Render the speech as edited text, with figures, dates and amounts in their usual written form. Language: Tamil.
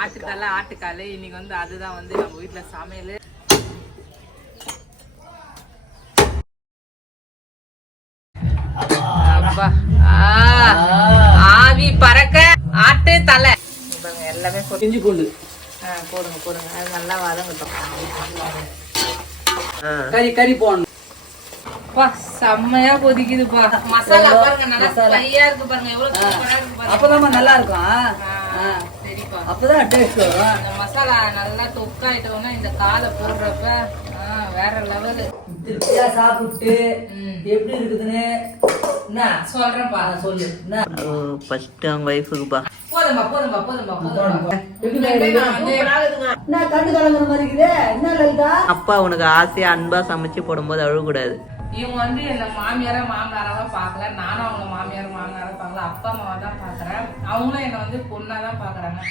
ஆட்டுக்கால ஆட்டுக்கால் இன்னைக்கு வந்து அதுதான் வந்து நம்ம வீட்டுல சமையல். ஆவி பறக்க ஆட்டு தலை எல்லாமே இஞ்சி பூண்டு போடுங்க போடுங்க. அது நல்லா வதங்கட்டும். கறி போடணும். செம்மையா கொதிக்குதுப்பா. மசாலா பாருங்க நல்லா ஸ்பையா இருக்கு பாருங்க. எவ்வளவு சூப்பரா இருக்கு பாருங்க. அப்பதான் நல்லா இருக்கும். சரிப்பா. அப்பதான் டேஸ்ட் வரும். இந்த மசாலா நல்லா தொக்காயிட்டோம்னா இந்த காலை போடுறப்ப வேற லெவலு. திருப்தியா சாப்பிட்டு எப்படி இருக்குதுன்னு என்ன சொல்றேன்ப்பா. சொல்லு. ஃபர்ஸ்ட் அவங்க வைஃபுக்குப்பா. போதும்பா போதும்பா போதும்பா போதும்பா. என்ன கண்டு கலங்குற மாதிரி இருக்குது. என்ன லலிதா? அப்பா உனக்கு ஆசையா அன்பா சமைச்சு போடும்போது அழக்கூடாது. இவங்க வந்து என்ன மாமியாரா மாமனாராவா பாக்கல. நானும் அவங்க மாமியார் மாமனாரா பாக்கல. அப்பா அம்மாவா தான் பாக்குறேன். அவங்களும் என்ன வந்து பொண்ணாதான் பாக்குறாங்க.